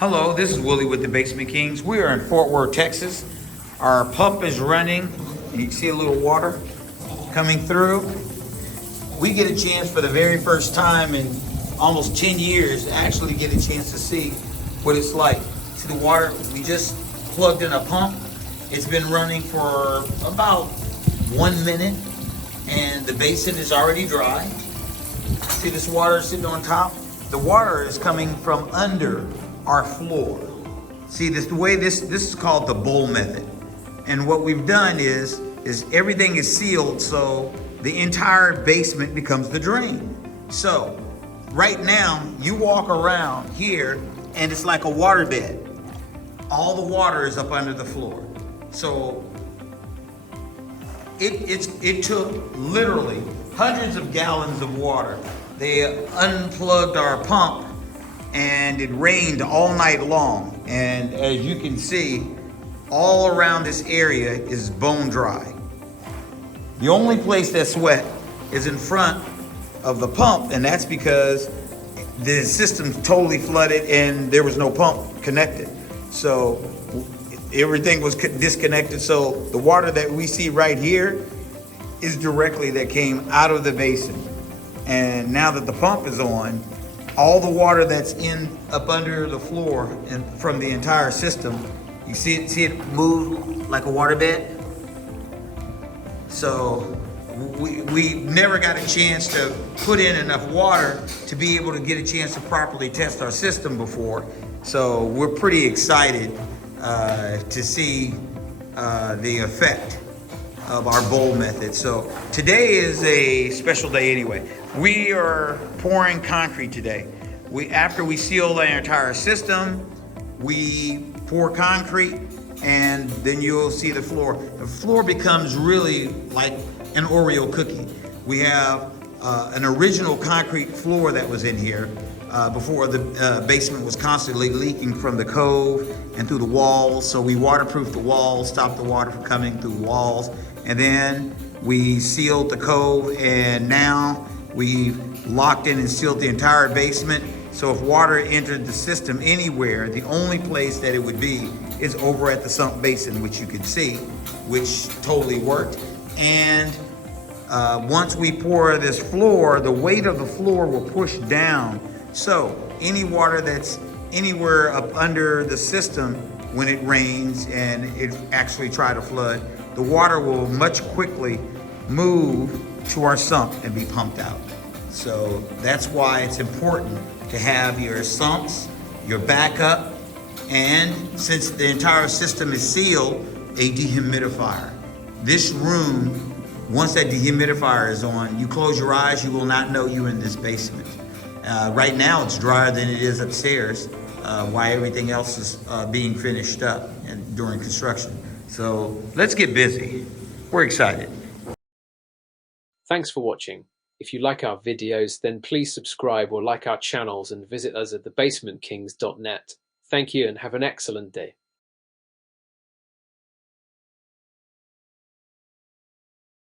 Hello, this is Willie with the Basement Kings. We are in Fort Worth, Texas. Our pump is running. You can see a little water coming through. We get a chance for the very first time in almost 10 years to actually get a chance to see what it's like. See the water, we just plugged in a pump. It's been running for about 1 minute and the basin is already dry. See this water sitting on top? The water is coming from under our floor. See this, the way this is called the bowl method. And what we've done is everything is sealed so the entire basement becomes the drain. So right now you walk around here and it's like a water bed. All the water is up under the floor. So it took literally hundreds of gallons of water. They unplugged our pump and it rained all night long. And as you can see, all around this area is bone dry. The only place that's wet is in front of the pump, and that's because the system's totally flooded and there was no pump connected. So everything was disconnected. So the water that we see right here is directly that came out of the basin. And now that the pump is on, all the water that's up under the floor and from the entire system, you see it move like a water bed. So we never got a chance to put in enough water to be able to get a chance to properly test our system before. So we're pretty excited to see the effect of our bowl method. So today is a special day anyway. We are pouring concrete today. After we seal the entire system, we pour concrete and then you'll see the floor. The floor becomes really like an Oreo cookie. We have an original concrete floor that was in here before the basement was constantly leaking from the cove and through the walls. So we waterproofed the walls, stopped the water from coming through the walls. And then we sealed the cove, and now we've locked in and sealed the entire basement. So if water entered the system anywhere, the only place that it would be is over at the sump basin, which you can see, which totally worked. And once we pour this floor, the weight of the floor will push down. So any water that's anywhere up under the system when it rains and it actually try to flood, the water will much quickly move to our sump and be pumped out. So that's why it's important to have your sumps, your backup, and since the entire system is sealed, a dehumidifier. This room, once that dehumidifier is on, you close your eyes, you will not know you're in this basement. Right now it's drier than it is upstairs, while everything else is being finished up and during construction. So let's get busy. We're excited. Thanks for watching. If you like our videos, then please subscribe or like our channels and visit us at thebasementkings.net. Thank you and have an excellent day.